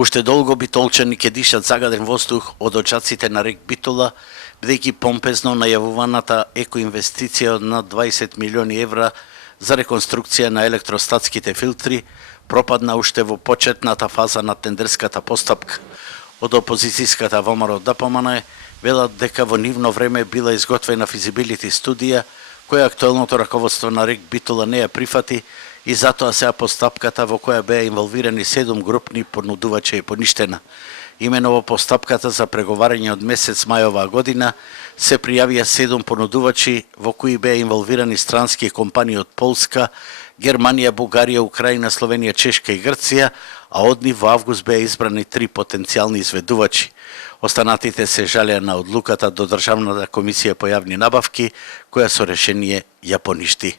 Уште долго битолчани ќе дишат загаден воздух од очаците на рек Битола, бидејќи помпезно најавуваната екоинвестиција од над 20 милиони евра за реконструкција на електростатските филтри пропадна уште во почетната фаза на тендерската постапка. Од опозицијската ВМРО ДПМН велат дека во нивно време била изготвена физибилити студија која актуелното раководство на рек Битола не ја прифати и затоа сега постапката во која беа инволвирани 7 групни понудувачи е поништена. Имено во постапката за преговарање од месец мај оваа година се пријавија 7 понудувачи во кои беа инволвирани странски компании од Полска, Германија, Бугарија, Украина, Словенија, Чешка и Грција, а од нив во август беа избрани 3 потенцијални изведувачи. Останатите се жалеа на одлуката до Државната комисија по јавни набавки, која со решение ја поништи.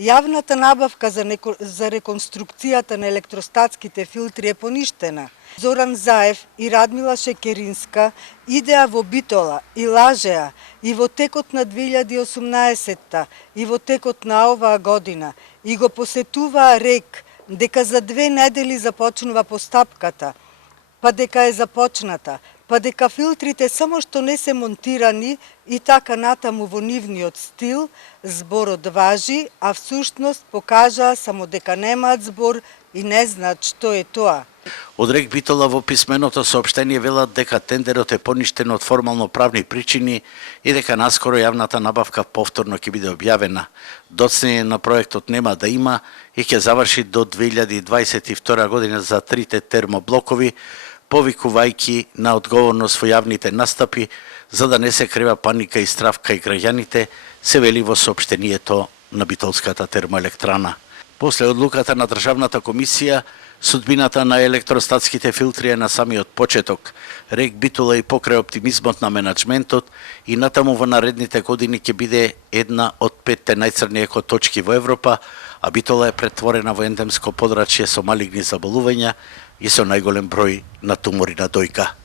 Јавната набавка за реконструкцијата на електростатските филтри е поништена. Зоран Заев и Радмила Шекеринска идеа во Битола и лажеа и во текот на 2018 и во текот на оваа година и го посетуваа рек дека за 2 недели започнува постапката, па дека е започната, па дека филтрите само што не се монтирани и така натаму во нивниот стил, зборот важи, а всушност покажаа само дека немаат збор и не знаат што е тоа. Од рек Битола во писменото соопштение велат дека тендерот е поништен од формално правни причини и дека наскоро јавната набавка повторно ќе биде објавена. Доцнење на проектот нема да има и ќе заврши до 2022 година за 3 термоблокови, повикувајќи на одговорност во јавните настапи, за да не се крева паника и страв кај граѓаните, се вели во соопштението на Битолската термоелектрана. После одлуката на Државната комисија, судбината на електростатските филтри е на самиот почеток. Рек Битола и покрај оптимизмот на менаџментот и натаму во наредните години ќе биде една од 5 најцрни екоточки во Европа, а Битола е претворена во ендемско подрачје со малигни заболувања и со најголем број на тумори на дојка.